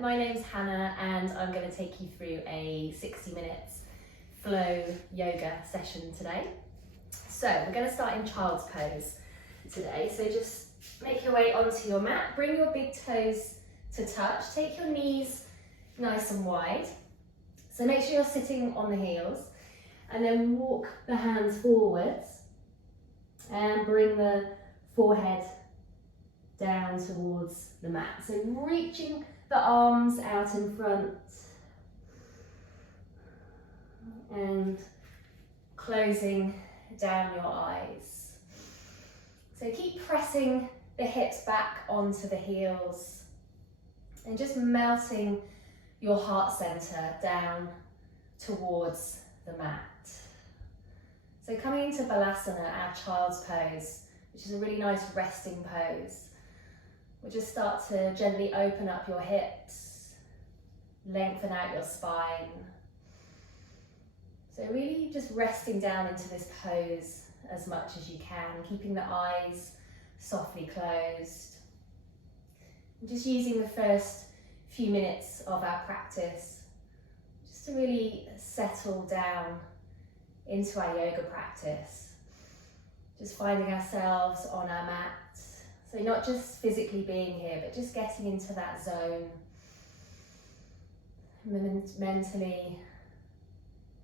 my name's Hannah and I'm going to take you through a 60 minutes flow yoga session today. So we're going to start in child's pose today. So just make your way onto your mat, bring your big toes to touch, take your knees nice and wide. So make sure you're sitting on the heels and then walk the hands forwards and bring the forehead down towards the mat. So reaching the arms out in front and closing down your eyes. So keep pressing the hips back onto the heels and just melting your heart center down towards the mat. So coming into Vinyasa, our child's pose, which is a really nice resting pose. We'll just start to gently open up your hips, lengthen out your spine. So really just resting down into this pose as much as you can, keeping the eyes softly closed. And just using the first few minutes of our practice just to really settle down into our yoga practice. Just finding ourselves on our mat. So not just physically being here, but just getting into that zone mentally,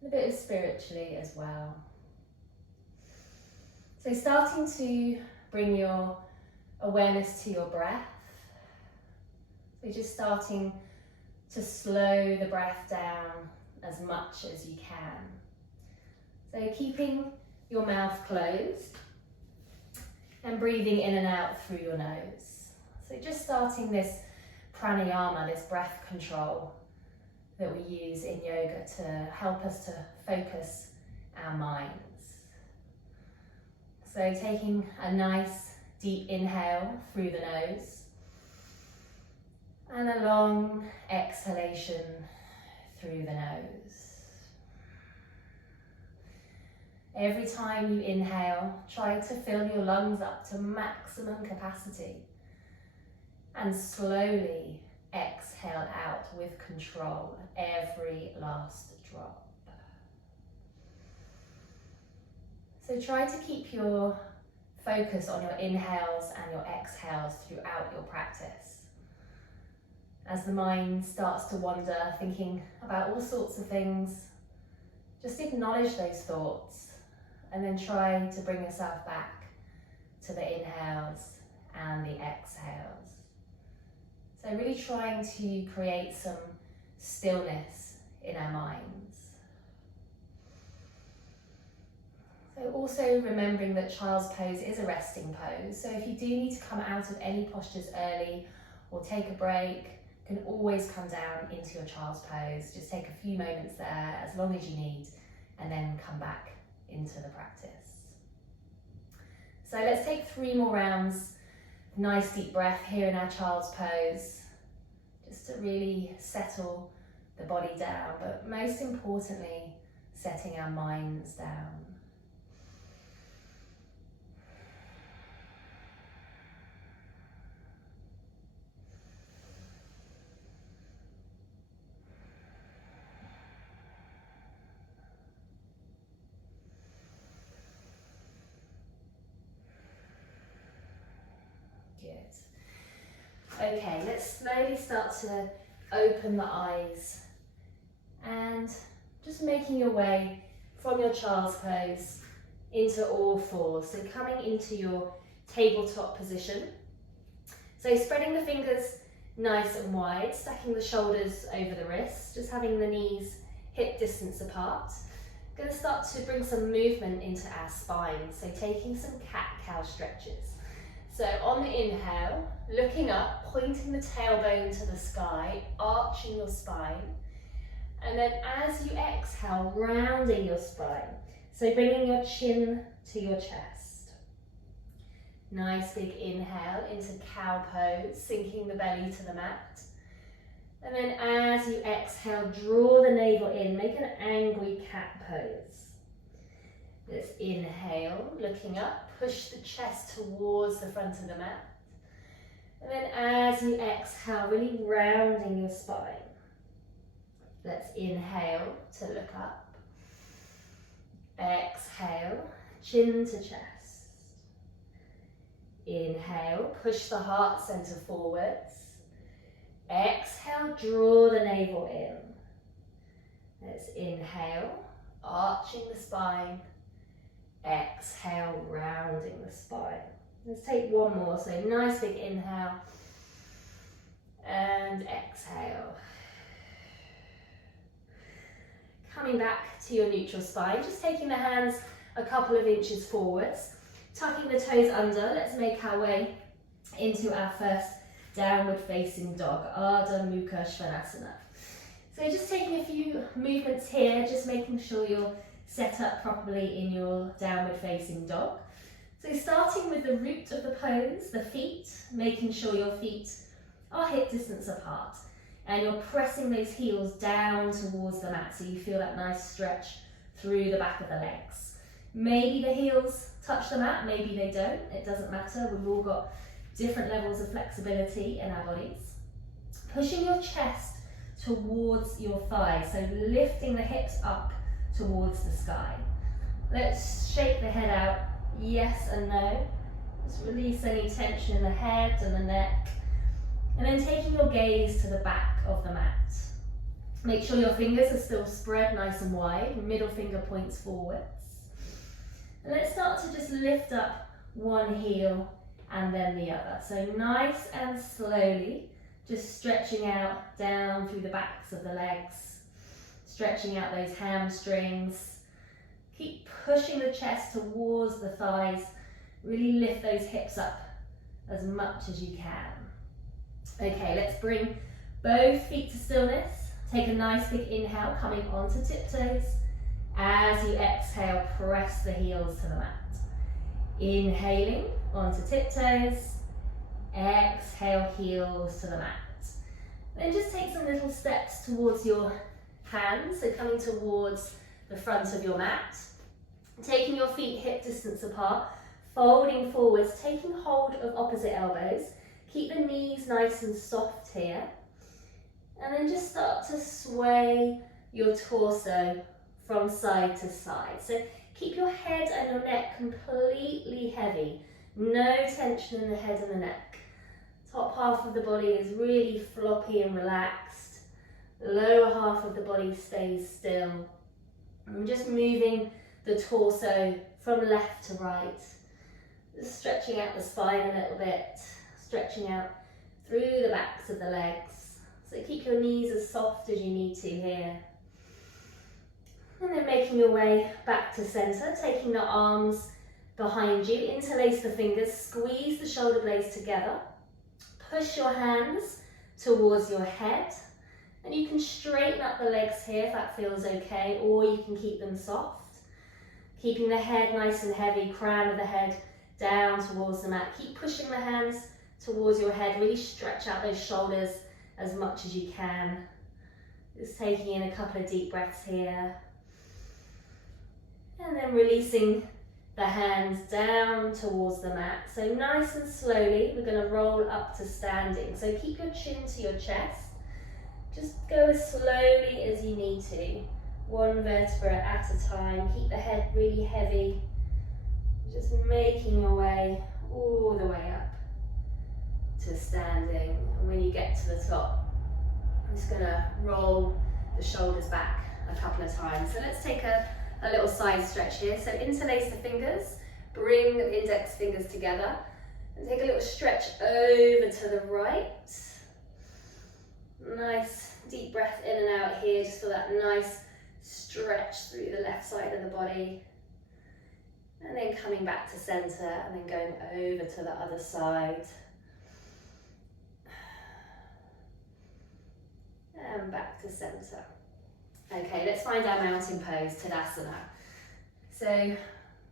and a bit of spiritually as well. So starting to bring your awareness to your breath. So just starting to slow the breath down as much as you can. So keeping your mouth closed and breathing in and out through your nose. So just starting this pranayama, this breath control that we use in yoga to help us to focus our minds. So taking a nice deep inhale through the nose and a long exhalation through the nose. Every time you inhale, try to fill your lungs up to maximum capacity and slowly exhale out with control, every last drop. So try to keep your focus on your inhales and your exhales throughout your practice. As the mind starts to wander, thinking about all sorts of things, just acknowledge those thoughts. And then try to bring yourself back to the inhales and the exhales. So really trying to create some stillness in our minds. So also remembering that child's pose is a resting pose. So if you do need to come out of any postures early or take a break, you can always come down into your child's pose. Just take a few moments there, as long as you need, and then come back into the practice. So let's take 3 more rounds. Nice deep breath here in our child's pose, just to really settle the body down, but most importantly, setting our minds down. Okay, let's slowly start to open the eyes and just making your way from your child's pose into all fours. So coming into your tabletop position. So spreading the fingers nice and wide, stacking the shoulders over the wrists, just having the knees hip distance apart. Going to start to bring some movement into our spine. So taking some cat-cow stretches. So on the inhale, looking up, pointing the tailbone to the sky, arching your spine. And then as you exhale, rounding your spine. So bringing your chin to your chest. Nice big inhale into cow pose, sinking the belly to the mat. And then as you exhale, draw the navel in, make an angry cat pose. Let's inhale, looking up, push the chest towards the front of the mat. And then as you exhale, really rounding your spine. Let's inhale to look up. Exhale, chin to chest. Inhale, push the heart center forwards. Exhale, draw the navel in. Let's inhale, arching the spine. Exhale, rounding the spine. Let's take one more. So nice big inhale and exhale. Coming back to your neutral spine, just taking the hands a couple of inches forwards, tucking the toes under. Let's make our way into our first downward facing dog, Ardha Mukha Svanasana. So just taking a few movements here, just making sure you're set up properly in your downward facing dog. So starting with the root of the pose, the feet, making sure your feet are hip distance apart and you're pressing those heels down towards the mat so you feel that nice stretch through the back of the legs. Maybe the heels touch the mat, maybe they don't, it doesn't matter. We've all got different levels of flexibility in our bodies. Pushing your chest towards your thighs, so lifting the hips up towards the sky. Let's shake the head out, yes and no. Just release any tension in the head and the neck. And then taking your gaze to the back of the mat. Make sure your fingers are still spread nice and wide, middle finger points forwards. And let's start to just lift up one heel and then the other. So nice and slowly, just stretching out down through the backs of the legs, stretching out those hamstrings. Keep pushing the chest towards the thighs. Really lift those hips up as much as you can. Okay, let's bring both feet to stillness. Take a nice big inhale, coming onto tiptoes. As you exhale, press the heels to the mat. Inhaling onto tiptoes. Exhale, heels to the mat. Then just take some little steps towards your hands, so coming towards the front of your mat. Taking your feet hip distance apart, folding forwards, taking hold of opposite elbows. Keep the knees nice and soft here. And then just start to sway your torso from side to side. So keep your head and your neck completely heavy. No tension in the head and the neck. Top half of the body is really floppy and relaxed. The lower half of the body stays still. I'm just moving the torso from left to right. Just stretching out the spine a little bit. Stretching out through the backs of the legs. So keep your knees as soft as you need to here. And then making your way back to center, taking the arms behind you, interlace the fingers, squeeze the shoulder blades together. Push your hands towards your head. And you can straighten up the legs here if that feels okay, or you can keep them soft. Keeping the head nice and heavy, crown of the head down towards the mat. Keep pushing the hands towards your head, really stretch out those shoulders as much as you can. Just taking in a couple of deep breaths here. And then releasing the hands down towards the mat. So nice and slowly, we're going to roll up to standing. So keep your chin to your chest. Just go as slowly as you need to. One vertebra at a time. Keep the head really heavy. Just making your way all the way up to standing. And when you get to the top, I'm just going to roll the shoulders back a couple of times. So let's take a little side stretch here. So interlace the fingers, bring the index fingers together, and take a little stretch over to the right. Nice deep breath in and out here, just for that nice stretch through the left side of the body. And then coming back to center and then going over to the other side. And back to center. Okay, let's find our mountain pose, Tadasana. So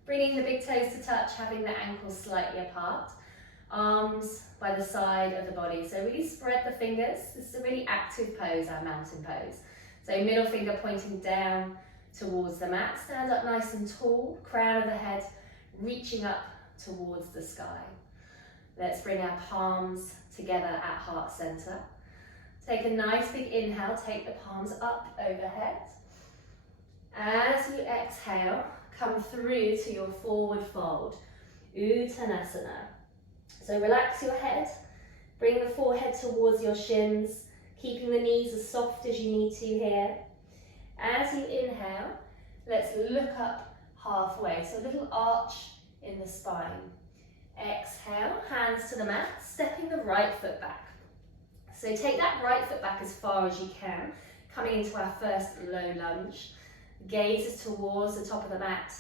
bringing the big toes to touch, having the ankles slightly apart. Arms by the side of the body. So really spread the fingers. This is a really active pose, our mountain pose. So middle finger pointing down towards the mat. Stand up nice and tall, crown of the head reaching up towards the sky. Let's bring our palms together at heart center. Take a nice big inhale, take the palms up overhead. As you exhale, come through to your forward fold, Uttanasana. So relax your head, bring the forehead towards your shins, keeping the knees as soft as you need to here. As you inhale, let's look up halfway, so a little arch in the spine. Exhale, hands to the mat, stepping the right foot back. So take that right foot back as far as you can, coming into our first low lunge. Gaze is towards the top of the mat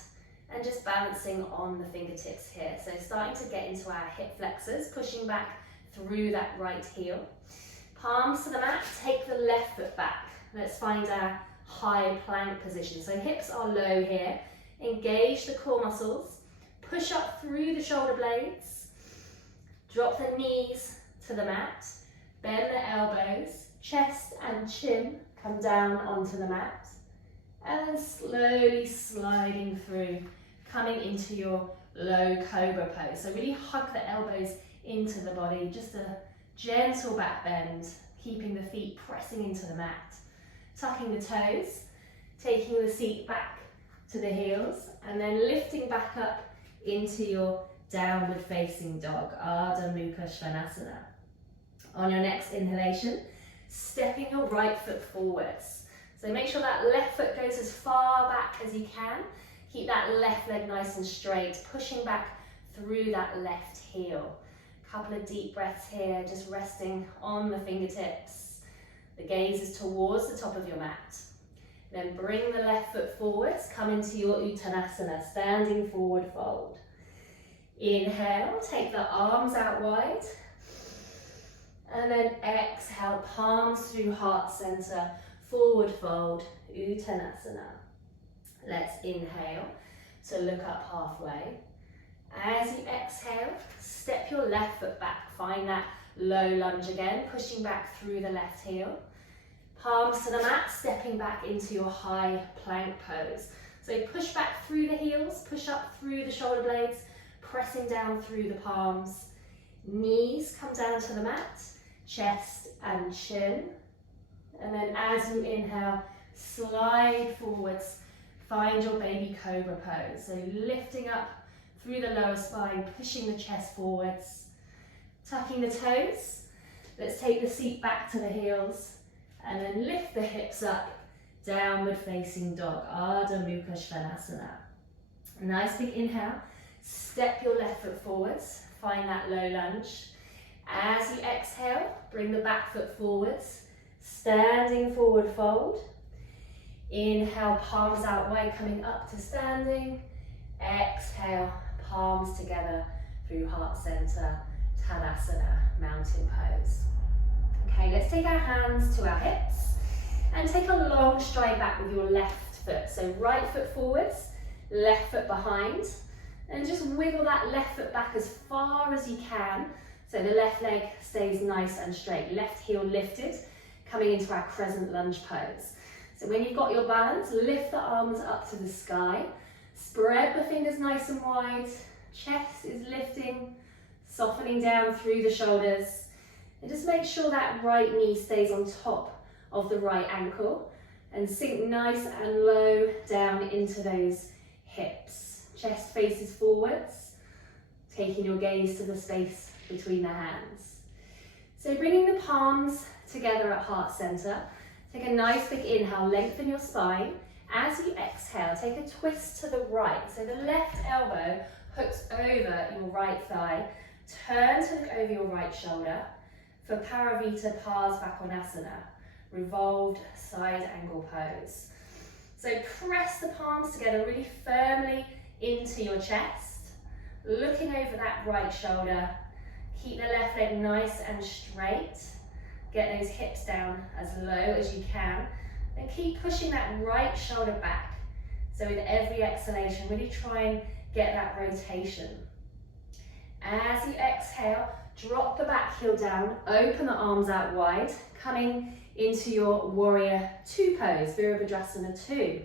and just balancing on the fingertips here. So starting to get into our hip flexors, pushing back through that right heel. Palms to the mat, take the left foot back. Let's find our high plank position. So hips are low here. Engage the core muscles. Push up through the shoulder blades. Drop the knees to the mat. Bend the elbows. Chest and chin come down onto the mat. And then slowly sliding through, coming into your low cobra pose. So really hug the elbows into the body. Just a gentle back bend, keeping the feet pressing into the mat. Tucking the toes, taking the seat back to the heels, and then lifting back up into your downward facing dog, Ardha Mukha Svanasana. On your next inhalation, stepping your right foot forwards. So make sure that left foot goes as far back as you can. Keep that left leg nice and straight, pushing back through that left heel. Couple of deep breaths here, just resting on the fingertips. The gaze is towards the top of your mat. Then bring the left foot forwards, come into your Uttanasana, standing forward fold. Inhale, take the arms out wide. And then exhale, palms through heart center, forward fold, Uttanasana. Let's inhale to look up halfway. As you exhale, step your left foot back. Find that low lunge again, pushing back through the left heel. Palms to the mat, stepping back into your high plank pose. So push back through the heels, push up through the shoulder blades, pressing down through the palms. Knees come down to the mat, chest and chin. And then as you inhale, slide forwards, find your baby cobra pose. So lifting up through the lower spine, pushing the chest forwards, tucking the toes. Let's take the seat back to the heels and then lift the hips up, downward facing dog, Ardha Mukha Svanasana. Nice big inhale, step your left foot forwards, find that low lunge. As you exhale, bring the back foot forwards, standing forward fold. Inhale, palms out wide, coming up to standing. Exhale, palms together through heart center, Tadasana, mountain pose. Okay, let's take our hands to our hips and take a long stride back with your left foot. So right foot forwards, left foot behind, and just wiggle that left foot back as far as you can so the left leg stays nice and straight. Left heel lifted, coming into our crescent lunge pose. So when you've got your balance, lift the arms up to the sky, spread the fingers nice and wide, chest is lifting, softening down through the shoulders. And just make sure that right knee stays on top of the right ankle and sink nice and low down into those hips. Chest faces forwards, taking your gaze to the space between the hands. So bringing the palms together at heart center, take a nice big inhale, lengthen your spine. As you exhale, take a twist to the right. So the left elbow hooks over your right thigh, turn to look over your right shoulder for Paravita Parsvakonasana, revolved side angle pose. So press the palms together really firmly into your chest, looking over that right shoulder. Keep the left leg nice and straight. Get those hips down as low as you can. And keep pushing that right shoulder back. So with every exhalation, really try and get that rotation. As you exhale, drop the back heel down, open the arms out wide, coming into your warrior two pose, Virabhadrasana 2.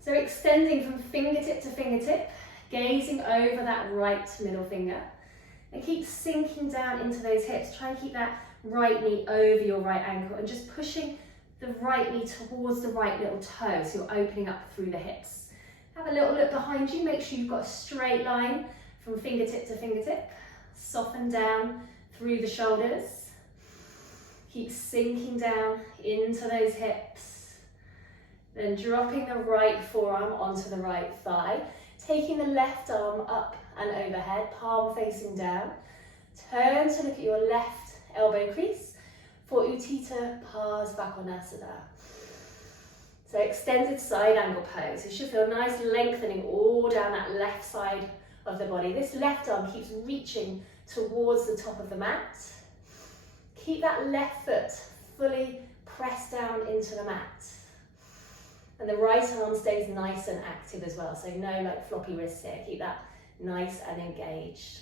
So extending from fingertip to fingertip, gazing over that right middle finger. And keep sinking down into those hips. Try and keep that right knee over your right ankle and just pushing the right knee towards the right little toe, so you're opening up through the hips. Have a little look behind you, make sure you've got a straight line from fingertip to fingertip. Soften down through the shoulders. Keep sinking down into those hips. Then dropping the right forearm onto the right thigh, taking the left arm up and overhead, palm facing down. Turn to look at your left elbow crease for Utthita Parsvakonasana. So extended side angle pose. You should feel a nice lengthening all down that left side of the body. This left arm keeps reaching towards the top of the mat. Keep that left foot fully pressed down into the mat. And the right arm stays nice and active as well, so no like floppy wrists here. Keep that nice and engaged.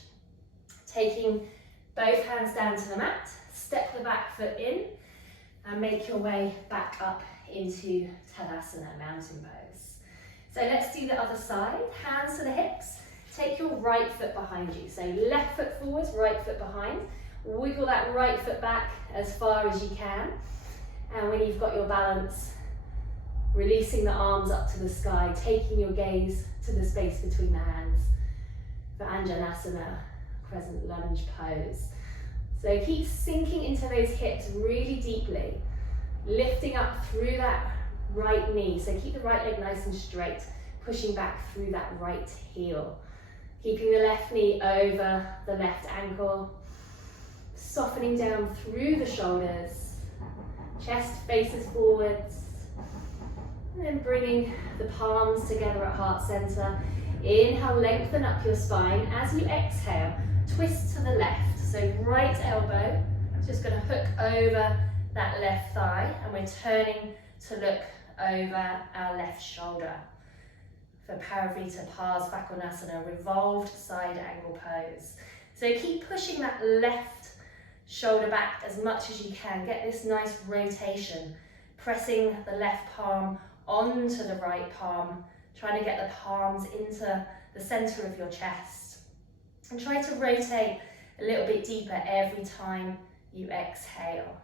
Taking both hands down to the mat, step the back foot in, and make your way back up into Tadasana, mountain pose. So let's do the other side. Hands to the hips. Take your right foot behind you. So left foot forwards, right foot behind. Wiggle that right foot back as far as you can. And when you've got your balance, releasing the arms up to the sky, taking your gaze to the space between the hands for Anjanasana, crescent lunge pose. So keep sinking into those hips really deeply, lifting up through that right knee. So keep the right leg nice and straight, pushing back through that right heel. Keeping the left knee over the left ankle, softening down through the shoulders, chest faces forwards, and then bringing the palms together at heart center. Inhale, lengthen up your spine. As you exhale, twist to the left. So right elbow, just gonna hook over that left thigh, and we're turning to look over our left shoulder for Parivrtta Parsvakonasana, revolved side angle pose. So keep pushing that left shoulder back as much as you can. Get this nice rotation, pressing the left palm onto the right palm, trying to get the palms into the center of your chest. And try to rotate a little bit deeper every time you exhale.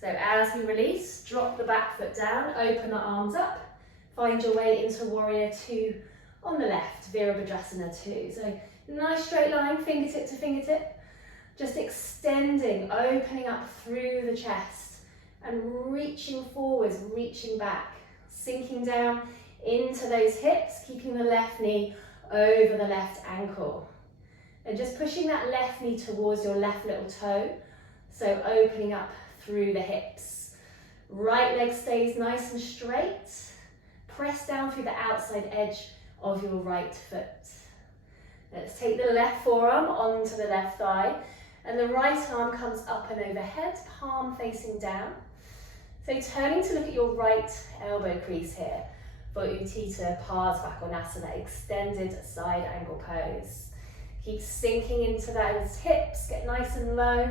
So as we release, drop the back foot down, open the arms up, find your way into Warrior Two on the left, Virabhadrasana 2. So nice straight line, fingertip to fingertip, just extending, opening up through the chest and reaching forwards, reaching back, sinking down into those hips, keeping the left knee over the left ankle. And just pushing that left knee towards your left little toe, so opening up through the hips. Right leg stays nice and straight. Press down through the outside edge of your right foot. Let's take the left forearm onto the left thigh, and the right arm comes up and overhead, palm facing down. So turning to look at your right elbow crease here for Utthita Parsvakonasana, extended side angle pose. Keep sinking into those hips, get nice and low.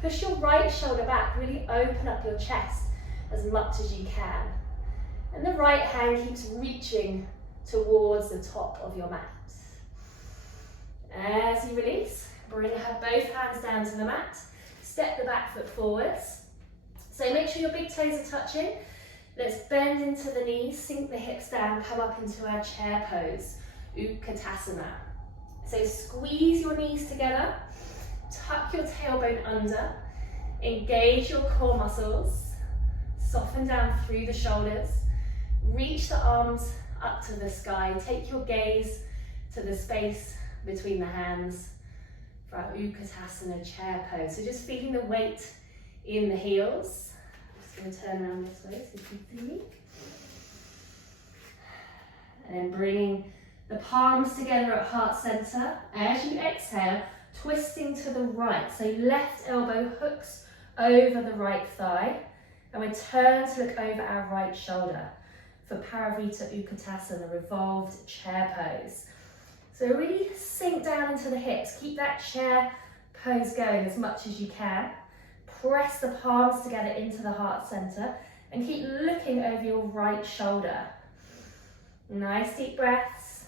Push your right shoulder back, really open up your chest as much as you can. And the right hand keeps reaching towards the top of your mat. As you release, bring both hands down to the mat. Step the back foot forwards. So make sure your big toes are touching. Let's bend into the knees, sink the hips down, come up into our chair pose, Utkatasana. So squeeze your knees together, tuck your tailbone under, engage your core muscles, soften down through the shoulders, reach the arms up to the sky, take your gaze to the space between the hands for our Utkatasana chair pose. So just feeling the weight in the heels. I'm just going to turn around this way so you can see me. And then bringing the palms together at heart center. As you exhale, twisting to the right. So left elbow hooks over the right thigh. And we turn to look over our right shoulder for Parivrtta Utkatasana, revolved chair pose. So really sink down into the hips. Keep that chair pose going as much as you can. Press the palms together into the heart center and keep looking over your right shoulder. Nice deep breaths.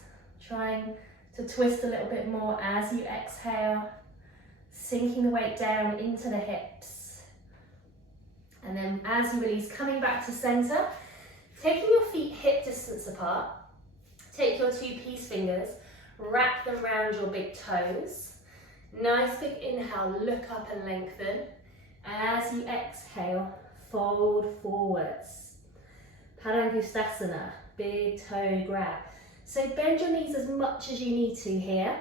Trying to twist a little bit more as you exhale. sinking the weight down into the hips. And then as you release, coming back to center, taking your feet hip distance apart. Take your 2 peace fingers, wrap them around your big toes. Nice big inhale, look up and lengthen. As you exhale, fold forwards. Padangusthasana, big toe grab. So bend your knees as much as you need to here.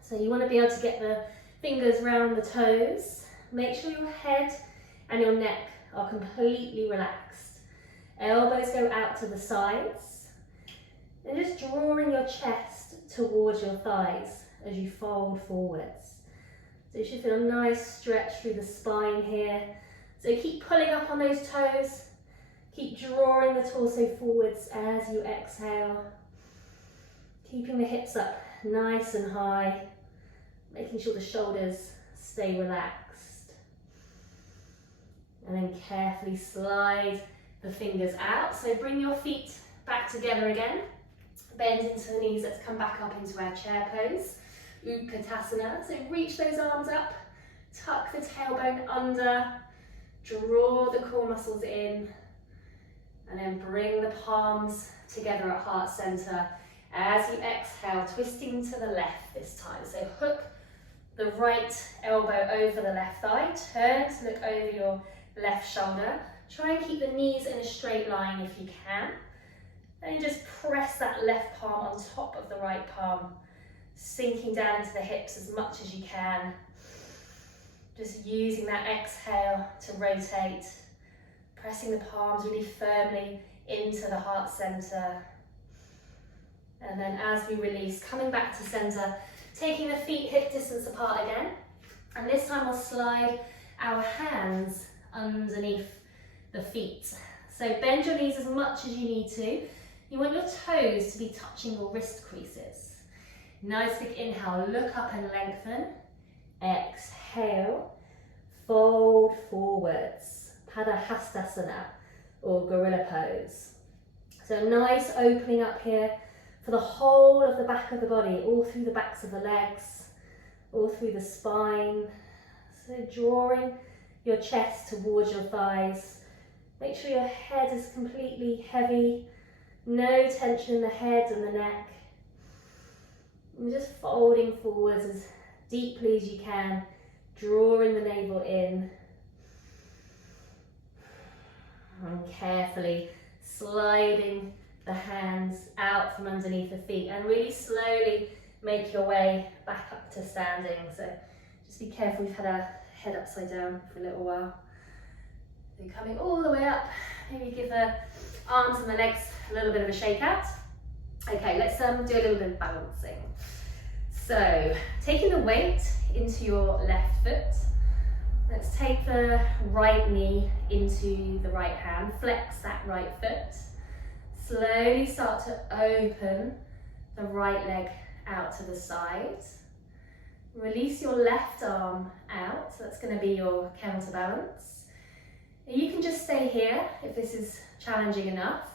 So you want to be able to get the fingers round the toes. Make sure your head and your neck are completely relaxed. Elbows go out to the sides. And just drawing your chest towards your thighs as you fold forwards. So you should feel a nice stretch through the spine here. So keep pulling up on those toes. Keep drawing the torso forwards as you exhale. Keeping the hips up nice and high. Making sure the shoulders stay relaxed. And then carefully slide the fingers out. So bring your feet back together again. Bend into the knees, let's come back up into our chair pose. Utkatasana, so reach those arms up, tuck the tailbone under, draw the core muscles in, and then bring the palms together at heart center. As you exhale, twisting to the left this time. So hook the right elbow over the left thigh, turn to look over your left shoulder. Try and keep the knees in a straight line if you can. And just press that left palm on top of the right palm, sinking down into the hips as much as you can. Just using that exhale to rotate, pressing the palms really firmly into the heart center. And then as we release, coming back to center, taking the feet hip distance apart again. And this time we'll slide our hands underneath the feet. So bend your knees as much as you need to. You want your toes to be touching your wrist creases. Nice big inhale, look up and lengthen. Exhale, fold forwards. Padahastasana, or gorilla pose. So nice opening up here for the whole of the back of the body, all through the backs of the legs, all through the spine. So drawing your chest towards your thighs. Make sure your head is completely heavy. No tension in the head and the neck. And just folding forwards as deeply as you can, drawing the navel in. And carefully sliding the hands out from underneath the feet and really slowly make your way back up to standing. So just be careful, we've had our head upside down for a little while. So coming all the way up, maybe give the arms and the legs a little bit of a shake out. Okay, let's do a little bit of balancing. So taking the weight into your left foot. Let's take the right knee into the right hand, flex that right foot. Slowly start to open the right leg out to the side. Release your left arm out, so that's going to be your counterbalance. You can just stay here if this is challenging enough,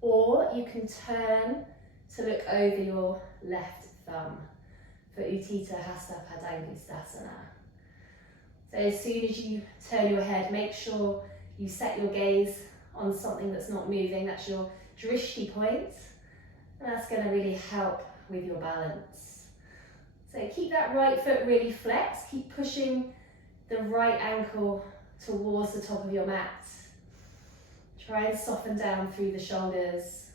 or you can turn to look over your left thumb for Utthita Hasta Padangusthasana. So as soon as you turn your head, make sure you set your gaze on something that's not moving. That's your drishti point, and that's going to really help with your balance. So keep that right foot really flexed. Keep pushing the right ankle towards the top of your mat. Try and soften down through the shoulders.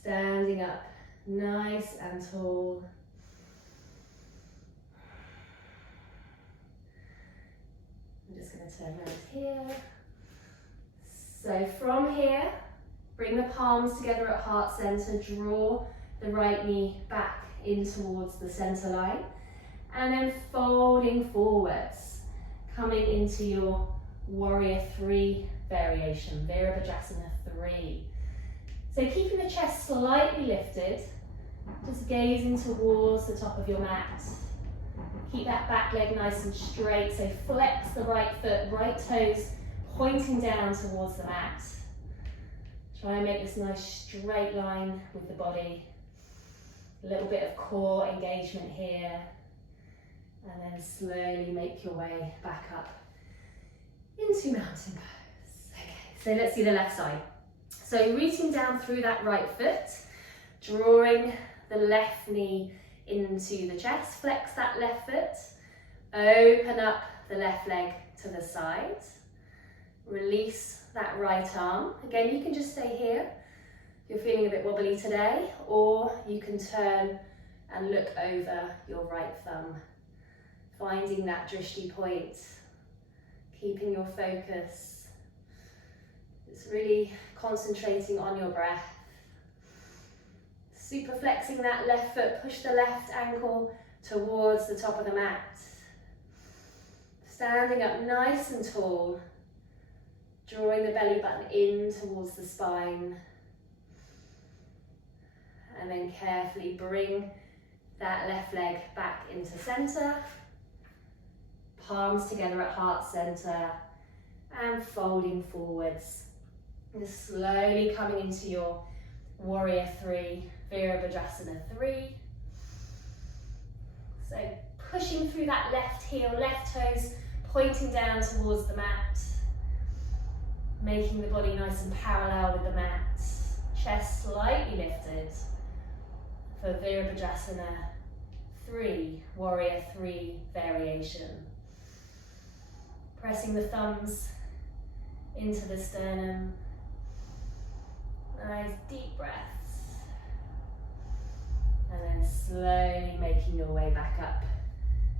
Standing up nice and tall. I'm just going to turn around here. So from here, bring the palms together at heart center, draw the right knee back in towards the center line, and then folding forwards, coming into your warrior 3 variation, Virabhadrasana 3. So keeping the chest slightly lifted, just gazing towards the top of your mat. Keep that back leg nice and straight, so flex the right foot, right toes pointing down towards the mat. Try and make this nice straight line with the body. A little bit of core engagement here. And then slowly make your way back up into mountain pose. Okay, so let's do the left side. So rooting down through that right foot, drawing the left knee into the chest, flex that left foot, open up the left leg to the side, release that right arm. Again, you can just stay here if you're feeling a bit wobbly today, or you can turn and look over your right thumb, finding that drishti point, keeping your focus. It's really concentrating on your breath. Super flexing that left foot, push the left ankle towards the top of the mat. Standing up nice and tall, drawing the belly button in towards the spine. And then carefully bring that left leg back into center. Palms together at heart center and folding forwards. Just slowly coming into your warrior three, Virabhadrasana 3. So pushing through that left heel, left toes pointing down towards the mat. Making the body nice and parallel with the mat. Chest slightly lifted for Virabhadrasana 3, warrior 3 variation. Pressing the thumbs into the sternum. Nice deep breaths. And then slowly making your way back up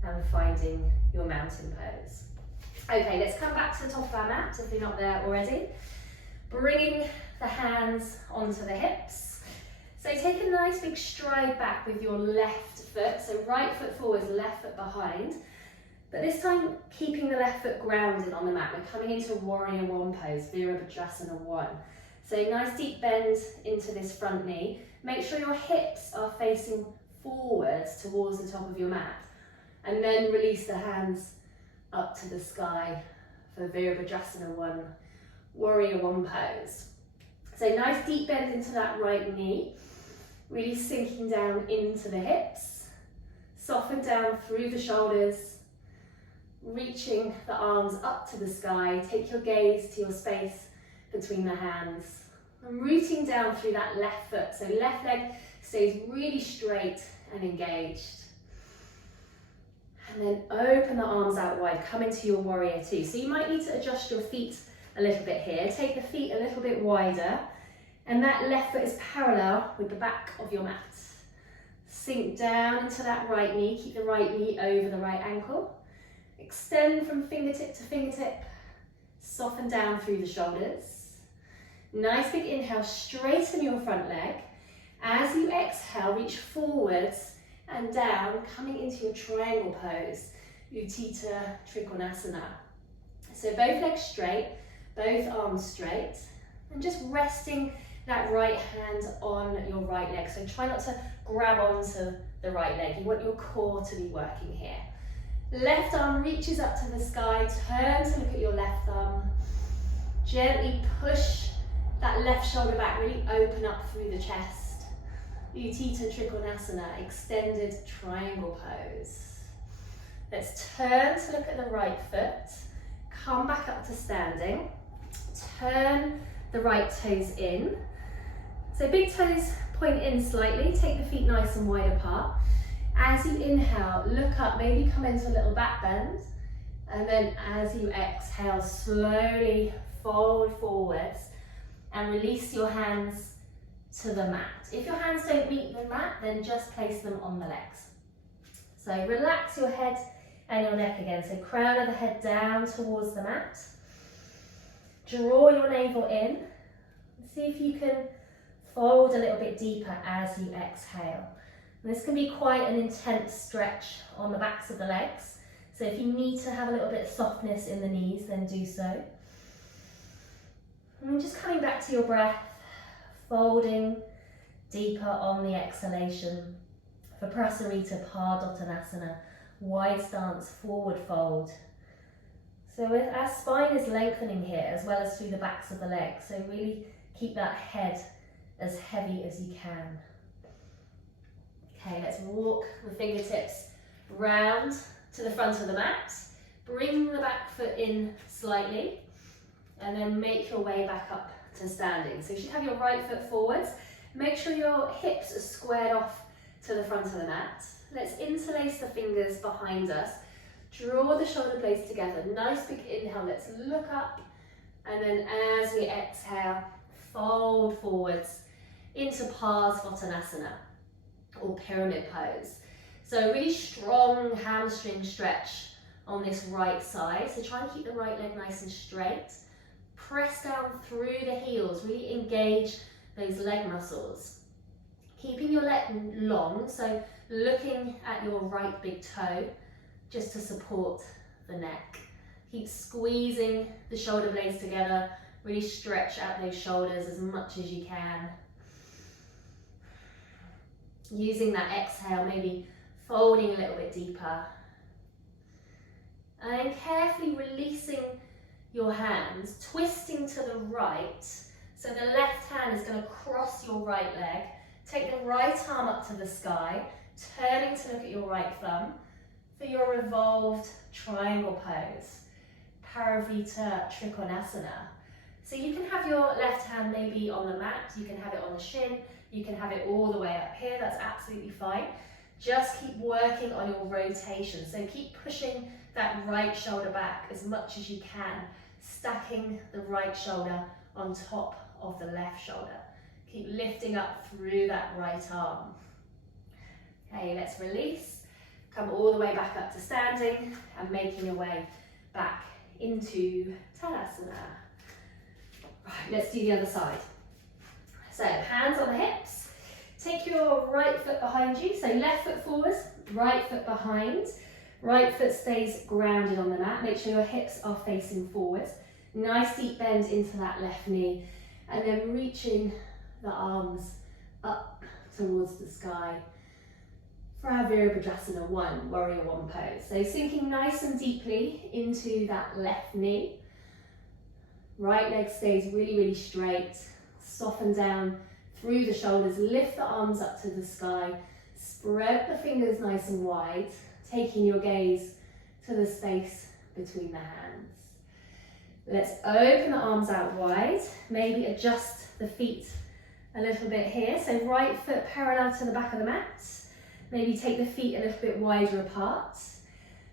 and finding your mountain pose. Okay, let's come back to the top of our mat if you're not there already. Bringing the hands onto the hips. So take a nice big stride back with your left foot. So right foot forwards, left foot behind. But this time, keeping the left foot grounded on the mat. We're coming into warrior one pose, Virabhadrasana 1. So nice deep bend into this front knee. Make sure your hips are facing forwards towards the top of your mat. And then release the hands up to the sky for Virabhadrasana 1, warrior 1 pose. So nice deep bend into that right knee. Really sinking down into the hips. Soften down through the shoulders. Reaching the arms up to the sky. Take your gaze to your space between the hands. And rooting down through that left foot. So left leg stays really straight and engaged. And then open the arms out wide. Come into your warrior 2. So you might need to adjust your feet a little bit here. Take the feet a little bit wider. And that left foot is parallel with the back of your mat. Sink down into that right knee. Keep the right knee over the right ankle. Extend from fingertip to fingertip. Soften down through the shoulders. Nice big inhale, straighten your front leg. As you exhale, reach forwards and down, coming into your triangle pose, Utthita Trikonasana. So both legs straight, both arms straight, and just resting that right hand on your right leg. So try not to grab onto the right leg. You want your core to be working here. Left arm reaches up to the sky, turn to look at your left thumb. Gently push that left shoulder back, really open up through the chest. Utthita Trikonasana, extended triangle pose. Let's turn to look at the right foot. Come back up to standing. Turn the right toes in. So big toes point in slightly, take the feet nice and wide apart. As you inhale, look up, maybe come into a little back bend. And then as you exhale, slowly fold forwards and release your hands to the mat. If your hands don't meet the mat, then just place them on the legs. So relax your head and your neck again. So crown of the head down towards the mat. Draw your navel in. See if you can fold a little bit deeper as you exhale. And this can be quite an intense stretch on the backs of the legs. So if you need to have a little bit of softness in the knees, then do so. And just coming back to your breath, folding deeper on the exhalation for Prasarita Padottanasana, wide stance, forward fold. So our spine is lengthening here as well as through the backs of the legs. So really keep that head as heavy as you can. Okay, let's walk the fingertips round to the front of the mat. Bring the back foot in slightly and then make your way back up to standing. So you should have your right foot forwards. Make sure your hips are squared off to the front of the mat. Let's interlace the fingers behind us. Draw the shoulder blades together. Nice big inhale. Let's look up. And then as we exhale, fold forwards into Parsvottanasana or pyramid pose. So really strong hamstring stretch on this right side. So try and keep the right leg nice and straight. Press down through the heels. Really engage those leg muscles. Keeping your leg long, so looking at your right big toe just to support the neck. Keep squeezing the shoulder blades together. Really stretch out those shoulders as much as you can. Using that exhale, maybe folding a little bit deeper. And then carefully releasing your hands, twisting to the right. So the left hand is going to cross your right leg. Take the right arm up to the sky, turning to look at your right thumb for your revolved triangle pose, Paravita Trikonasana. So you can have your left hand maybe on the mat, you can have it on the shin, you can have it all the way up here, that's absolutely fine. Just keep working on your rotation. So keep pushing that right shoulder back as much as you can, stacking the right shoulder on top of the left shoulder. Keep lifting up through that right arm. Okay, let's release. Come all the way back up to standing and making your way back into Tadasana. Right, let's do the other side. So hands on the hips. Take your right foot behind you. So left foot forwards, right foot behind. Right foot stays grounded on the mat. Make sure your hips are facing forwards. Nice deep bend into that left knee. And then reaching the arms up towards the sky for our Virabhadrasana 1, Warrior 1 pose. So sinking nice and deeply into that left knee. Right leg stays really, really straight. Soften down through the shoulders. Lift the arms up to the sky. Spread the fingers nice and wide, taking your gaze to the space between the hands. Let's open the arms out wide. Maybe adjust the feet a little bit here. So right foot parallel to the back of the mat. Maybe take the feet a little bit wider apart.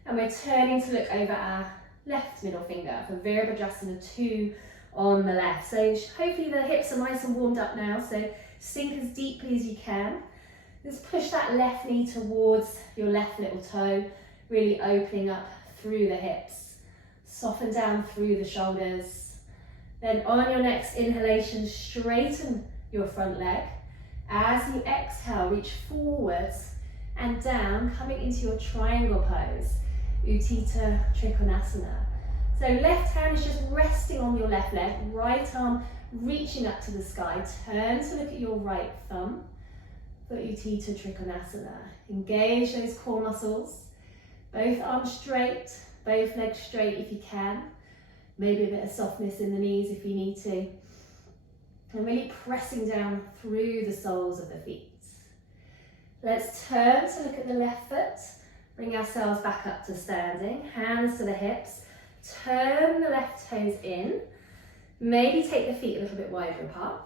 And we're turning to look over our left middle finger for Virabhadrasana 2 on the left. So hopefully the hips are nice and warmed up now. So sink as deeply as you can. Just push that left knee towards your left little toe, really opening up through the hips. Soften down through the shoulders. Then on your next inhalation, straighten your front leg. As you exhale, reach forwards and down, coming into your triangle pose, Utthita Trikonasana. So left hand is just resting on your left leg, right arm reaching up to the sky. Turn to look at your right thumb for Utthita Trikonasana. Engage those core muscles. Both arms straight, both legs straight if you can. Maybe a bit of softness in the knees if you need to. And really pressing down through the soles of the feet. Let's turn to look at the left foot. Bring ourselves back up to standing. Hands to the hips. Turn the left toes in. Maybe take the feet a little bit wider apart.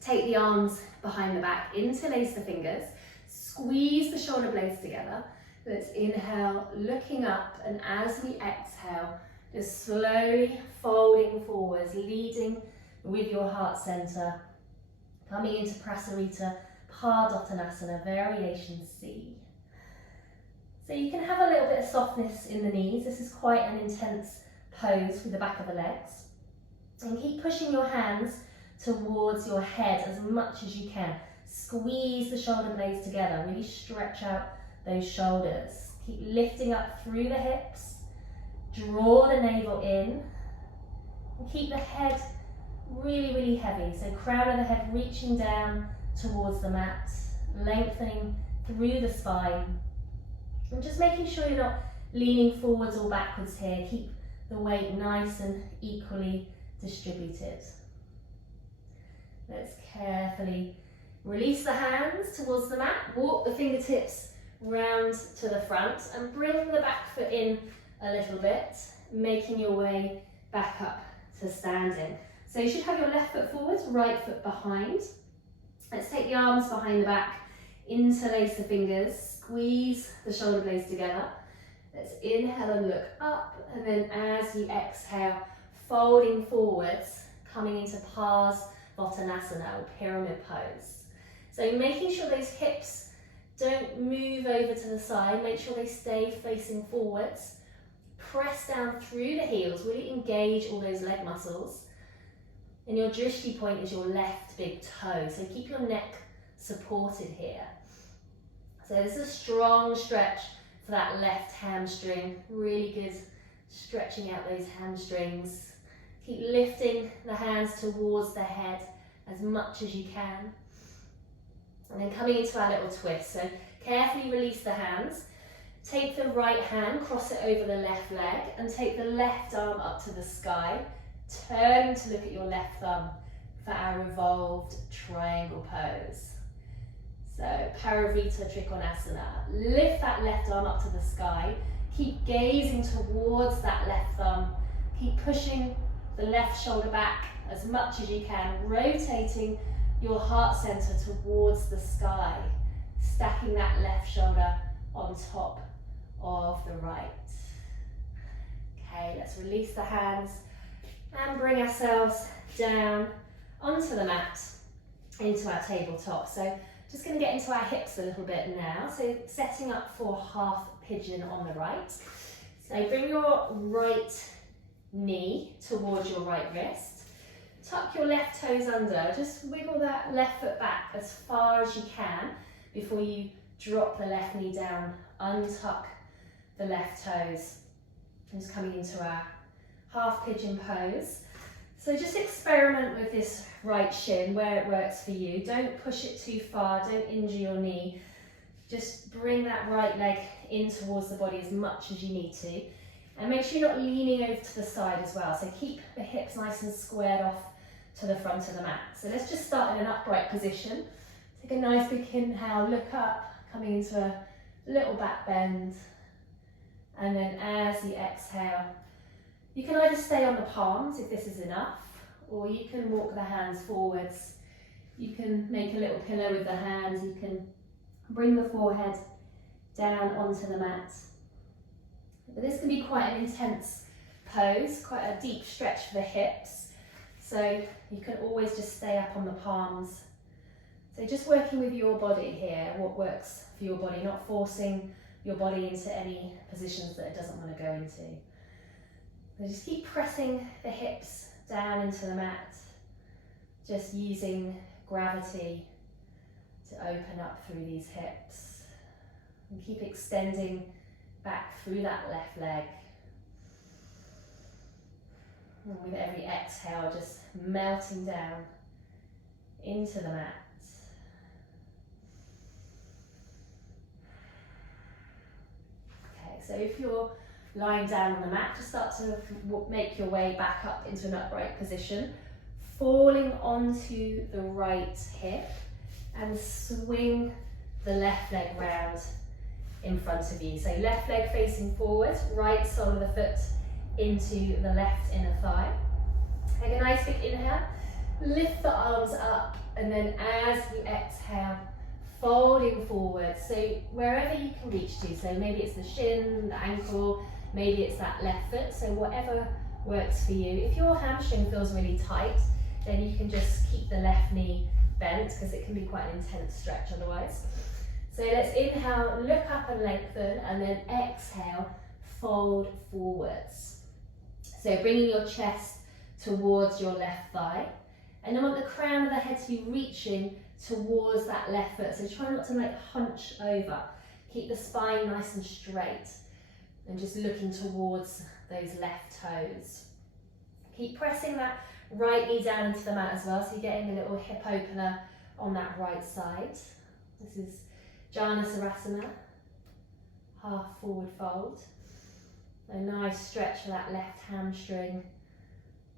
Take the arms behind the back. Interlace the fingers. Squeeze the shoulder blades together. Let's inhale, looking up, and as we exhale, just slowly folding forwards, leading with your heart center, coming into Prasarita Padottanasana, variation C. So you can have a little bit of softness in the knees. This is quite an intense pose with the back of the legs. And keep pushing your hands towards your head as much as you can. Squeeze the shoulder blades together, really stretch out those shoulders. Keep lifting up through the hips. Draw the navel in. And keep the head really, really heavy. So crown of the head reaching down towards the mat, lengthening through the spine. And just making sure you're not leaning forwards or backwards here. Keep the weight nice and equally distributed. Let's carefully release the hands towards the mat. Walk the fingertips round to the front and bring the back foot in a little bit, making your way back up to standing. So you should have your left foot forward, right foot behind. Let's take the arms behind the back, interlace the fingers, squeeze the shoulder blades together. Let's inhale and look up, and then as you exhale, folding forwards, coming into Parsvottanasana, or pyramid pose. So making sure those hips don't move over to the side, make sure they stay facing forwards. Press down through the heels, really engage all those leg muscles. And your drishti point is your left big toe, so keep your neck supported here. So this is a strong stretch for that left hamstring, really good stretching out those hamstrings. Keep lifting the hands towards the head as much as you can. And then coming into our little twist, so carefully release the hands. Take the right hand, cross it over the left leg, and take the left arm up to the sky. Turn to look at your left thumb for our revolved triangle pose. So Parivrtta Trikonasana. Lift that left arm up to the sky. Keep gazing towards that left thumb. Keep pushing the left shoulder back as much as you can, rotating your heart center towards the sky, stacking that left shoulder on top of the right. Okay, let's release the hands and bring ourselves down onto the mat, into our tabletop. So just going to get into our hips a little bit now. So setting up for half pigeon on the right. So bring your right knee towards your right wrist. Tuck your left toes under. Just wiggle that left foot back as far as you can before you drop the left knee down. Untuck the left toes. Just coming into our half pigeon pose. So just experiment with this right shin where it works for you. Don't push it too far, don't injure your knee. Just bring that right leg in towards the body as much as you need to. And make sure you're not leaning over to the side as well. So keep the hips nice and squared off to the front of the mat. So let's just start in an upright position. Take a nice big inhale, look up, coming into a little back bend. And then as you exhale, you can either stay on the palms if this is enough, or you can walk the hands forwards. You can make a little pillow with the hands. You can bring the forehead down onto the mat. But this can be quite an intense pose, quite a deep stretch for the hips. So you can always just stay up on the palms. So just working with your body here, what works for your body, not forcing your body into any positions that it doesn't want to go into. So just keep pressing the hips down into the mat, just using gravity to open up through these hips. And keep extending back through that left leg. And with every exhale, just melting down into the mat. Okay, so if you're lying down on the mat, just start to make your way back up into an upright position, falling onto the right hip and swing the left leg round in front of you. So left leg facing forward, right sole of the foot into the left inner thigh. Take a nice big inhale, lift the arms up, and then as you exhale, folding forward. So wherever you can reach to, so maybe it's the shin, the ankle, maybe it's that left foot, so whatever works for you. If your hamstring feels really tight, then you can just keep the left knee bent because it can be quite an intense stretch otherwise. So let's inhale, look up and lengthen, and then exhale, fold forwards. So bringing your chest towards your left thigh, and I want the crown of the head to be reaching towards that left foot. So try not to hunch over. Keep the spine nice and straight, and just looking towards those left toes. Keep pressing that right knee down into the mat as well, so you're getting a little hip opener on that right side. This is Janasarasana, half forward fold. A nice stretch for that left hamstring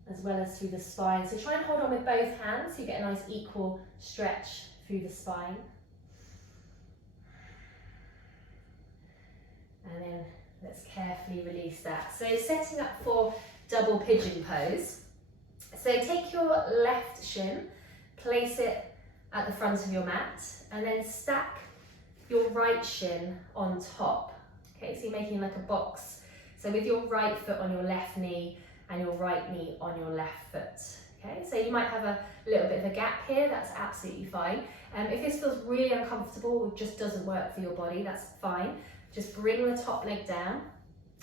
as well as through the spine. So try and hold on with both hands so you get a nice equal stretch through the spine. And then let's carefully release that. So setting up for double pigeon pose. So take your left shin, place it at the front of your mat, and then stack your right shin on top. Okay, so you're making like a box. So with your right foot on your left knee and your right knee on your left foot. Okay, so you might have a little bit of a gap here, that's absolutely fine. If this feels really uncomfortable or just doesn't work for your body, that's fine. Just bring the top leg down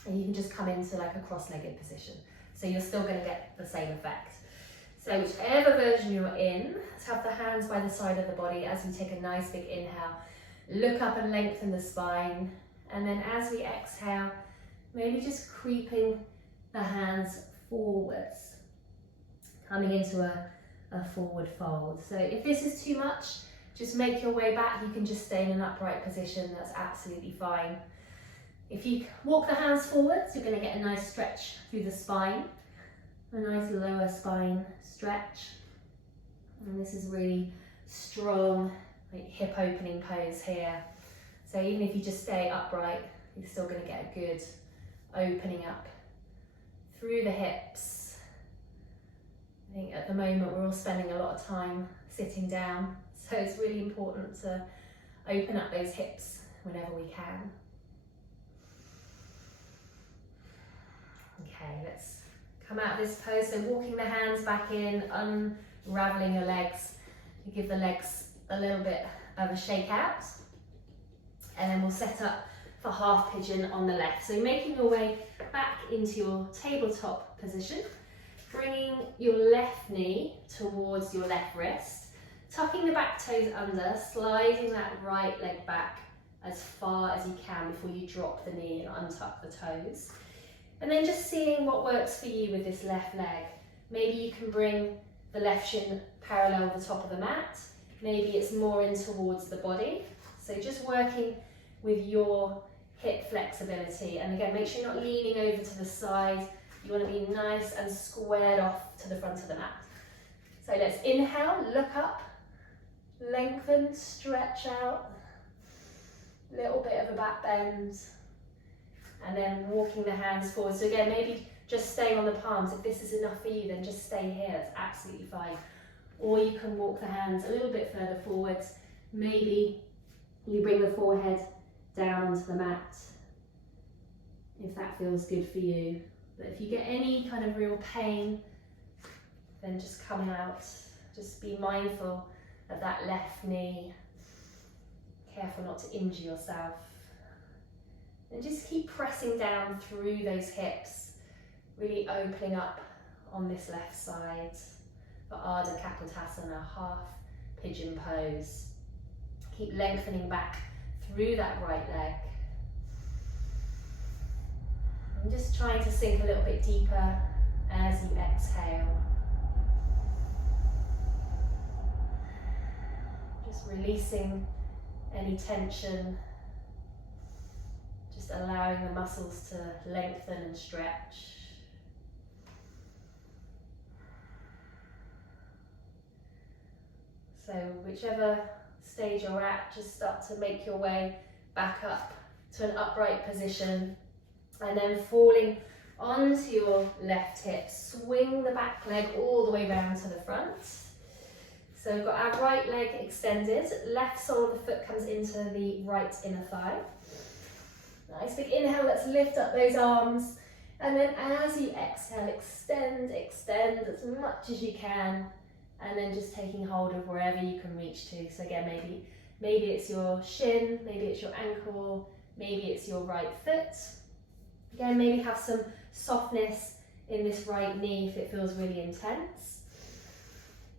and you can just come into like a cross-legged position. So you're still going to get the same effect. So whichever version you're in, let's have the hands by the side of the body as we take a nice big inhale. Look up and lengthen the spine. And then as we exhale, maybe just creeping the hands forwards, coming into a forward fold. So if this is too much, just make your way back. You can just stay in an upright position. That's absolutely fine. If you walk the hands forwards, you're going to get a nice stretch through the spine, a nice lower spine stretch. And this is really strong, like hip opening pose here. So even if you just stay upright, you're still going to get a good opening up through the hips. I think at the moment we're all spending a lot of time sitting down, so it's really important to open up those hips whenever we can. Okay, let's come out of this pose. So walking the hands back in, unraveling your legs. You give the legs a little bit of a shake out. And then we'll set up for half pigeon on the left. So making your way back into your tabletop position, bringing your left knee towards your left wrist, tucking the back toes under, sliding that right leg back as far as you can before you drop the knee and untuck the toes. And then just seeing what works for you with this left leg. Maybe you can bring the left shin parallel the top of the mat. Maybe it's more in towards the body. So just working with your hip flexibility. And again, make sure you're not leaning over to the side. You want to be nice and squared off to the front of the mat. So let's inhale, look up, lengthen, stretch out, little bit of a back bend. And then walking the hands forward. So again, maybe just staying on the palms. If this is enough for you, then just stay here, that's absolutely fine. Or you can walk the hands a little bit further forwards. Maybe you bring the forehead down onto the mat, if that feels good for you. But if you get any kind of real pain, then just come out. Just be mindful of that left knee. Careful not to injure yourself. And just keep pressing down through those hips, really opening up on this left side for Ardha Kapotasana, half pigeon pose. Keep lengthening back through that right leg. And just trying to sink a little bit deeper as you exhale. Just releasing any tension. Just allowing the muscles to lengthen and stretch. So whichever stage you're at, just start to make your way back up to an upright position, and then falling onto your left hip, swing the back leg all the way round to the front. So we've got our right leg extended, left sole of the foot comes into the right inner thigh. Nice big inhale, let's lift up those arms, and then as you exhale, extend as much as you can, and then just taking hold of wherever you can reach to. So again, maybe it's your shin, maybe it's your ankle, maybe it's your right foot. Again, maybe have some softness in this right knee if it feels really intense.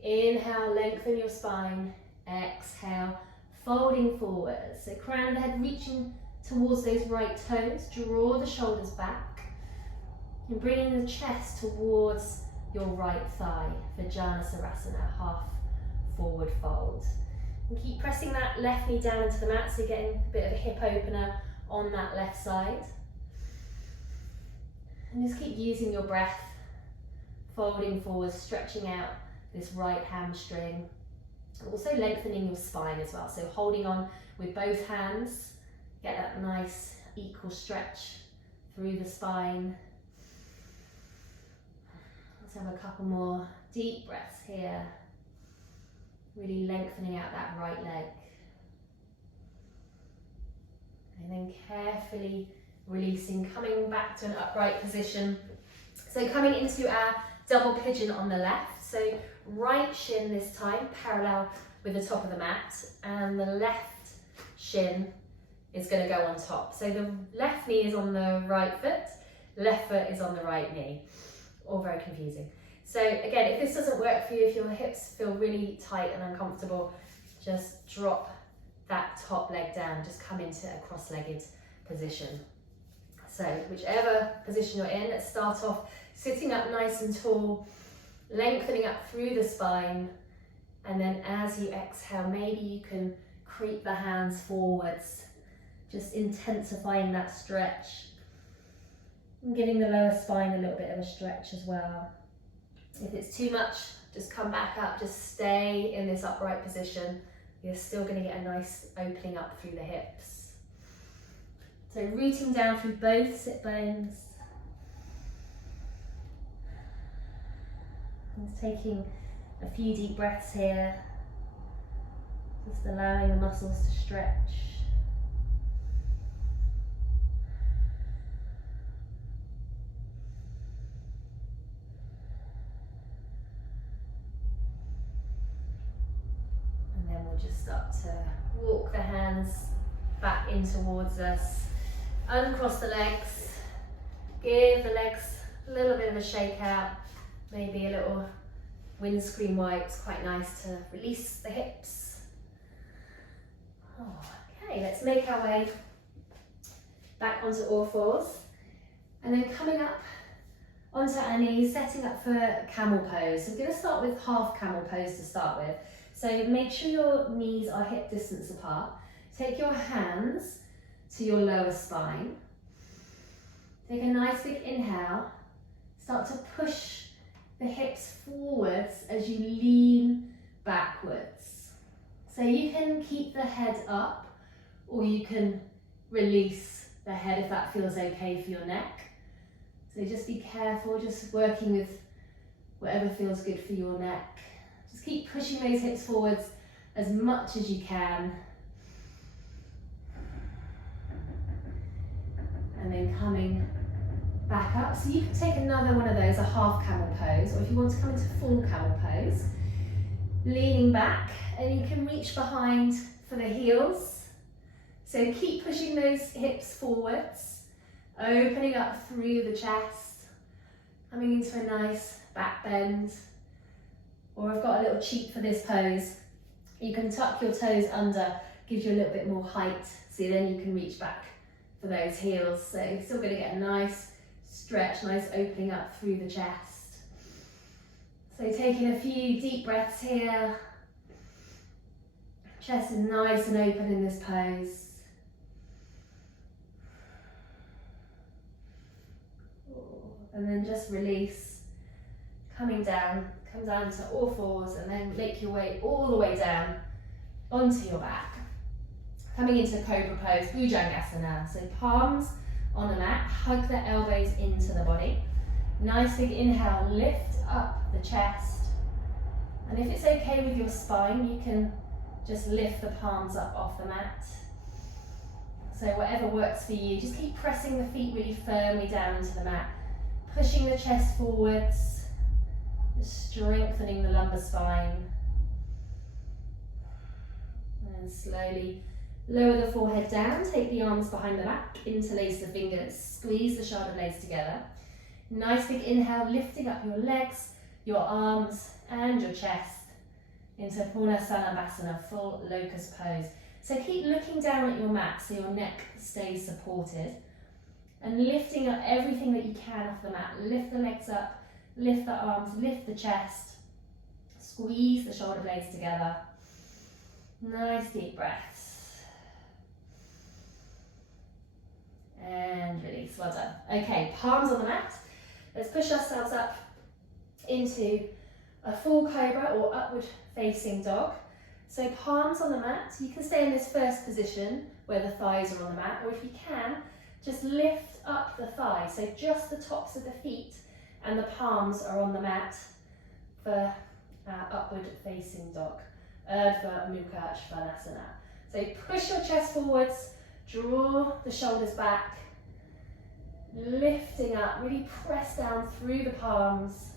Inhale, lengthen your spine. Exhale, folding forwards. So crown of the head reaching towards those right toes, draw the shoulders back and bringing the chest towards your right thigh for Vinyasa, half forward fold. And keep pressing that left knee down into the mat, so you're getting a bit of a hip opener on that left side. And just keep using your breath, folding forward, stretching out this right hamstring. Also lengthening your spine as well, so holding on with both hands. Get that nice equal stretch through the spine. Let's have a couple more deep breaths here. Really lengthening out that right leg. And then carefully releasing, coming back to an upright position. So coming into our double pigeon on the left. So right shin this time, parallel with the top of the mat, and the left shin is going to go on top. So the left knee is on the right foot, left foot is on the right knee. All very confusing. So again, if this doesn't work for you, if your hips feel really tight and uncomfortable, just drop that top leg down, just come into a cross-legged position. So whichever position you're in, let's start off sitting up nice and tall, lengthening up through the spine, and then as you exhale, maybe you can creep the hands forwards, just intensifying that stretch and giving the lower spine a little bit of a stretch as well. If it's too much, just come back up, just stay in this upright position. You're still going to get a nice opening up through the hips. So rooting down through both sit bones. Just taking a few deep breaths here, just allowing the muscles to stretch. And then we'll just start to walk the hands back in towards us, uncross the legs, give the legs a little bit of a shake out, maybe a little windscreen wipe. It's quite nice to release the hips. Okay, let's make our way back onto all fours, and then coming up onto our knees, setting up for camel pose. So we're going to start with half camel pose to start with. So make sure your knees are hip distance apart. Take your hands to your lower spine. Take a nice big inhale. Start to push the hips forwards as you lean backwards. So you can keep the head up, or you can release the head if that feels okay for your neck. So just be careful, just working with whatever feels good for your neck. Just keep pushing those hips forwards as much as you can. And then coming back up. So you can take another one of those, a half camel pose, or if you want to come into full camel pose, leaning back, and you can reach behind for the heels. So keep pushing those hips forwards, opening up through the chest, coming into a nice back bend. Or I've got a little cheat for this pose. You can tuck your toes under, gives you a little bit more height, so then you can reach back for those heels. So you're still going to get a nice stretch, nice opening up through the chest. So taking a few deep breaths here. Chest is nice and open in this pose. And then just release, coming down, come down to all fours, and then make your way all the way down onto your back. Coming into Cobra Pose, Bhujangasana. So palms on the mat, hug the elbows into the body. Nice big inhale, lift up the chest. And if it's okay with your spine, you can just lift the palms up off the mat. So whatever works for you, just keep pressing the feet really firmly down into the mat. Pushing the chest forwards, just strengthening the lumbar spine. And slowly lower the forehead down, take the arms behind the back, interlace the fingers, squeeze the shoulder blades together. Nice big inhale, lifting up your legs, your arms and your chest into Purnasana, full locust pose. So keep looking down at your mat so your neck stays supported. And lifting up everything that you can off the mat. Lift the legs up, lift the arms, lift the chest. Squeeze the shoulder blades together. Nice deep breaths. And release, well done. Okay, palms on the mat. Let's push ourselves up into a full cobra or upward facing dog. So palms on the mat. You can stay in this first position where the thighs are on the mat, or if you can, just lift up the thighs. So just the tops of the feet and the palms are on the mat for upward facing dog. Urdhva Mukha Svanasana. So push your chest forwards, draw the shoulders back, lifting up, really press down through the palms.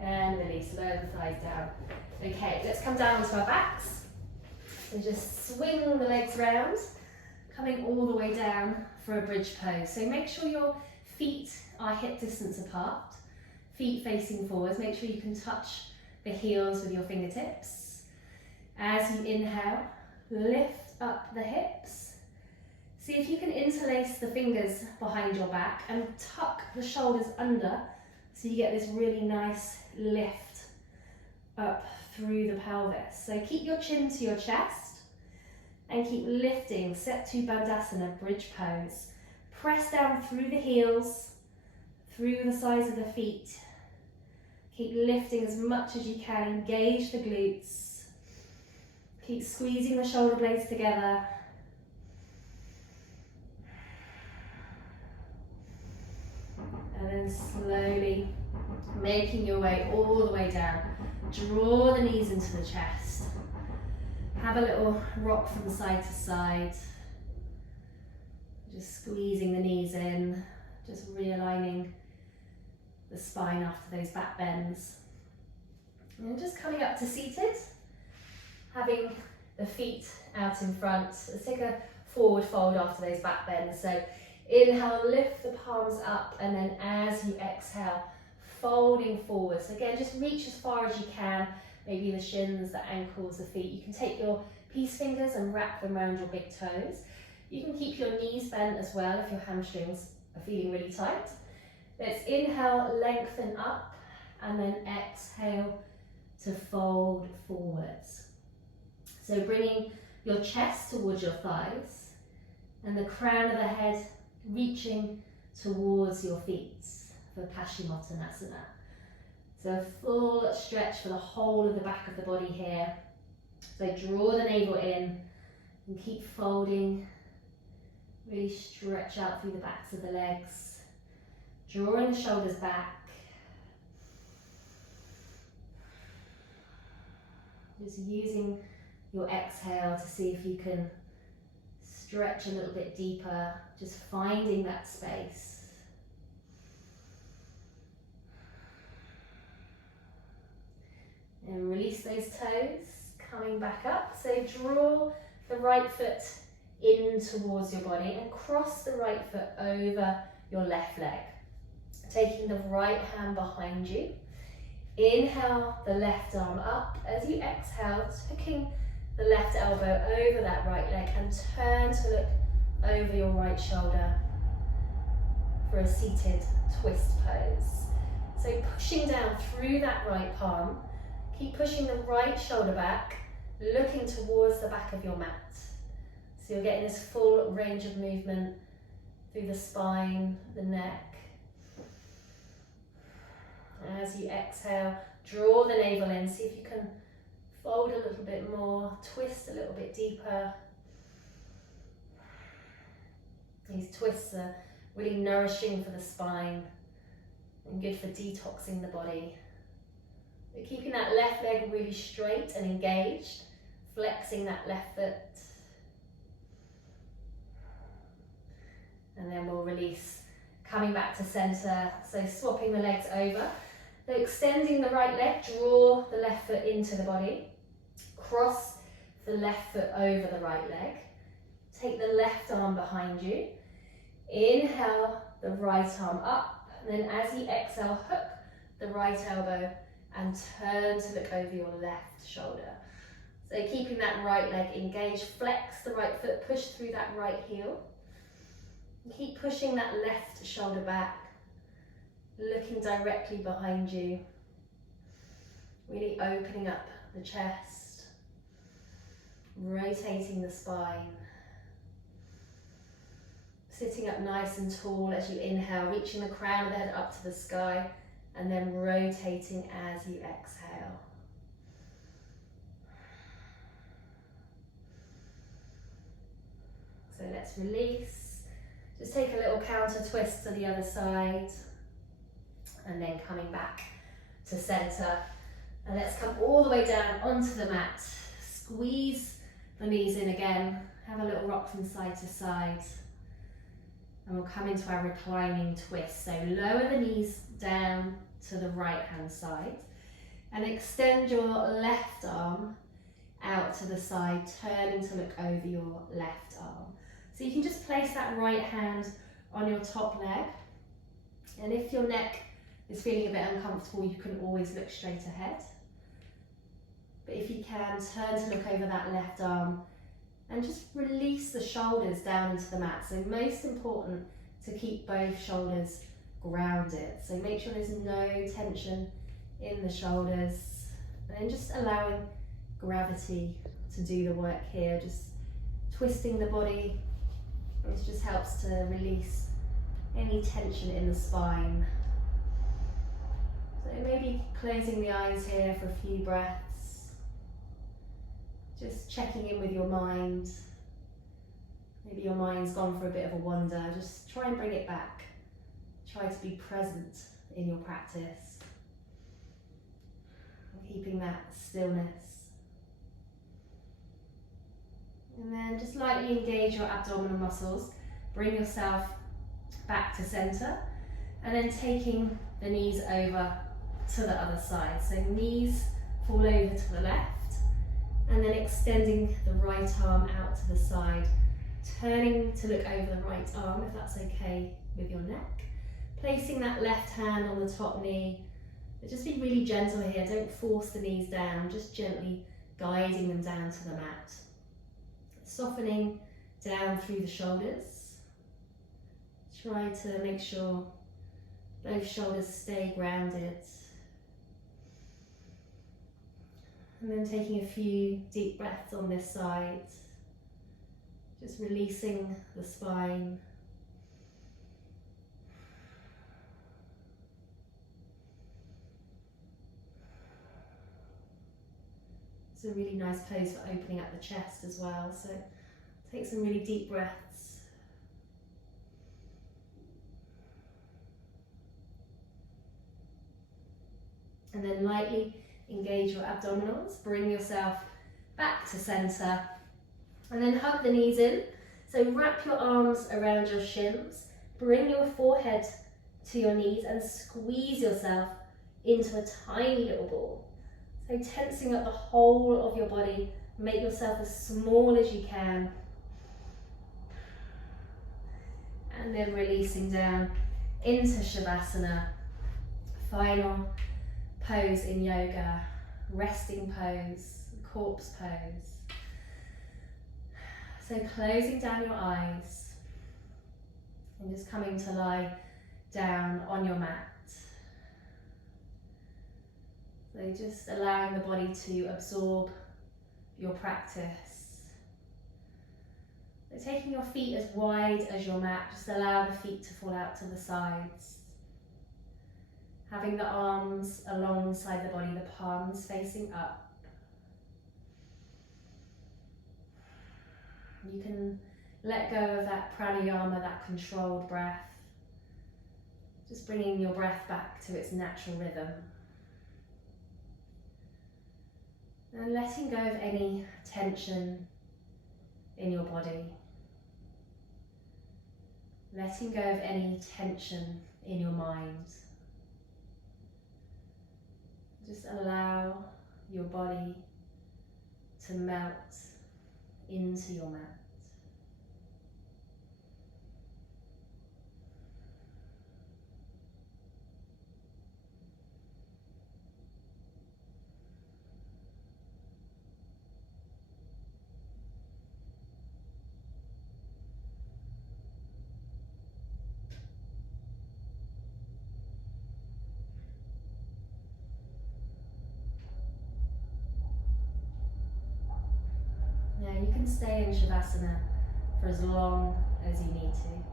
And release, lower the thighs down. Okay, let's come down onto our backs. So just swing the legs round, coming all the way down for a bridge pose. So make sure your feet are hip distance apart, feet facing forwards. Make sure you can touch the heels with your fingertips. As you inhale, lift up the hips. See if you can interlace the fingers behind your back and tuck the shoulders under so you get this really nice lift up through the pelvis. So keep your chin to your chest and keep lifting, Setu Bandhasana, bridge pose. Press down through the heels, through the sides of the feet. Keep lifting as much as you can, engage the glutes. Keep squeezing the shoulder blades together. And then slowly making your way all the way down. Draw the knees into the chest. Have a little rock from side to side. Just squeezing the knees in, just realigning the spine after those back bends. And just coming up to seated, having the feet out in front. Let's take a forward fold after those back bends. So inhale, lift the palms up, and then as you exhale, folding forward. So again, just reach as far as you can, maybe the shins, the ankles, the feet. You can take your peace fingers and wrap them around your big toes. You can keep your knees bent as well if your hamstrings are feeling really tight. Let's inhale, lengthen up, and then exhale to fold forwards. So bringing your chest towards your thighs and the crown of the head reaching towards your feet for Paschimottanasana. So a full stretch for the whole of the back of the body here. So draw the navel in and keep folding. Really stretch out through the backs of the legs. Drawing the shoulders back. Just using your exhale to see if you can stretch a little bit deeper, just finding that space. And release those toes, coming back up. So draw the right foot in towards your body and cross the right foot over your left leg. Taking the right hand behind you. Inhale the left arm up. As you exhale, tucking the left elbow over that right leg and turn to look over your right shoulder for a seated twist pose. So pushing down through that right palm, keep pushing the right shoulder back, looking towards the back of your mat. So you're getting this full range of movement through the spine, the neck. As you exhale, draw the navel in, see if you can fold a little bit more, twist a little bit deeper. These twists are really nourishing for the spine and good for detoxing the body. But keeping that left leg really straight and engaged, flexing that left foot. And then we'll release, coming back to center, so swapping the legs over. So extending the right leg, draw the left foot into the body, cross the left foot over the right leg, take the left arm behind you, inhale the right arm up, and then as you exhale, hook the right elbow and turn to look over your left shoulder. So keeping that right leg engaged, flex the right foot, push through that right heel. Keep pushing that left shoulder back, looking directly behind you, really opening up the chest, rotating the spine, sitting up nice and tall as you inhale, reaching the crown of the head up to the sky, and then rotating as you exhale. So let's release. Just take a little counter twist to the other side. And then coming back to center. And let's come all the way down onto the mat. Squeeze the knees in again. Have a little rock from side to side. And we'll come into our reclining twist. So lower the knees down to the right hand side. And extend your left arm out to the side, turning to look over your left arm. So you can just place that right hand on your top leg. And if your neck is feeling a bit uncomfortable, you can always look straight ahead. But if you can, turn to look over that left arm and just release the shoulders down into the mat. So most important to keep both shoulders grounded. So make sure there's no tension in the shoulders, and then just allowing gravity to do the work here, just twisting the body. This just helps to release any tension in the spine. So maybe closing the eyes here for a few breaths, just checking in with your mind. Maybe your mind's gone for a bit of a wander, just try and bring it back. Try to be present in your practice. Keeping that stillness. And then just lightly engage your abdominal muscles. Bring yourself back to center. And then taking the knees over to the other side. So knees fall over to the left. And then extending the right arm out to the side. Turning to look over the right arm, if that's okay with your neck. Placing that left hand on the top knee. But just be really gentle here, don't force the knees down, just gently guiding them down to the mat. Softening down through the shoulders. Try to make sure both shoulders stay grounded. And then taking a few deep breaths on this side. Just releasing the spine. It's a really nice pose for opening up the chest as well, so take some really deep breaths. And then lightly engage your abdominals, bring yourself back to center, and then hug the knees in. So wrap your arms around your shins, bring your forehead to your knees and squeeze yourself into a tiny little ball. So tensing up the whole of your body, make yourself as small as you can. And then releasing down into Shavasana, final pose in yoga, resting pose, corpse pose. So closing down your eyes and just coming to lie down on your mat. So just allowing the body to absorb your practice. So taking your feet as wide as your mat, just allow the feet to fall out to the sides. Having the arms alongside the body, the palms facing up. You can let go of that pranayama, that controlled breath. Just bringing your breath back to its natural rhythm. And letting go of any tension in your body. Letting go of any tension in your mind. Just allow your body to melt into your mat. Now you can stay in Shavasana for as long as you need to.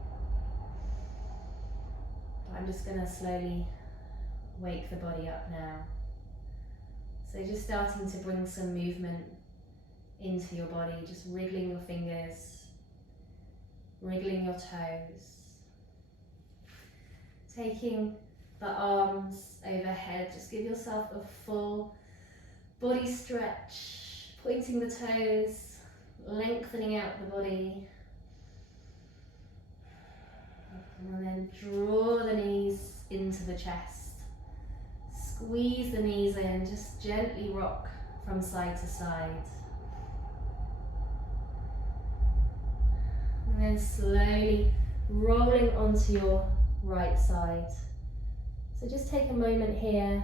But I'm just going to slowly wake the body up now. So just starting to bring some movement into your body, just wriggling your fingers, wriggling your toes. Taking the arms overhead, just give yourself a full body stretch, pointing the toes, lengthening out the body. And then draw the knees into the chest. Squeeze the knees in, just gently rock from side to side. And then slowly rolling onto your right side. So just take a moment here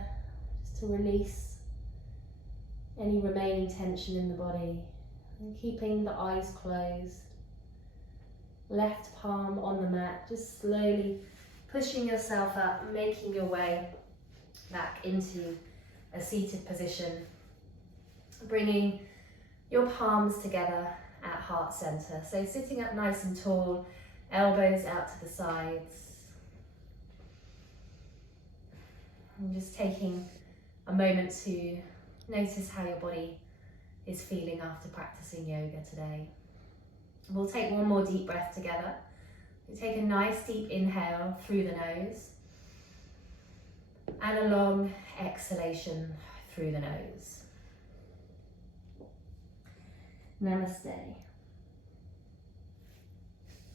just to release any remaining tension in the body and keeping the eyes closed. Left palm on the mat, just slowly pushing yourself up, making your way back into a seated position. Bringing your palms together at heart center. So sitting up nice and tall, elbows out to the sides. And just taking a moment to notice how your body is feeling after practicing yoga today. We'll take one more deep breath together. We take a nice deep inhale through the nose and a long exhalation through the nose. Namaste.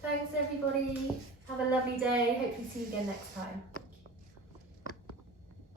Thanks everybody. Have a lovely day. Hope to see you again next time.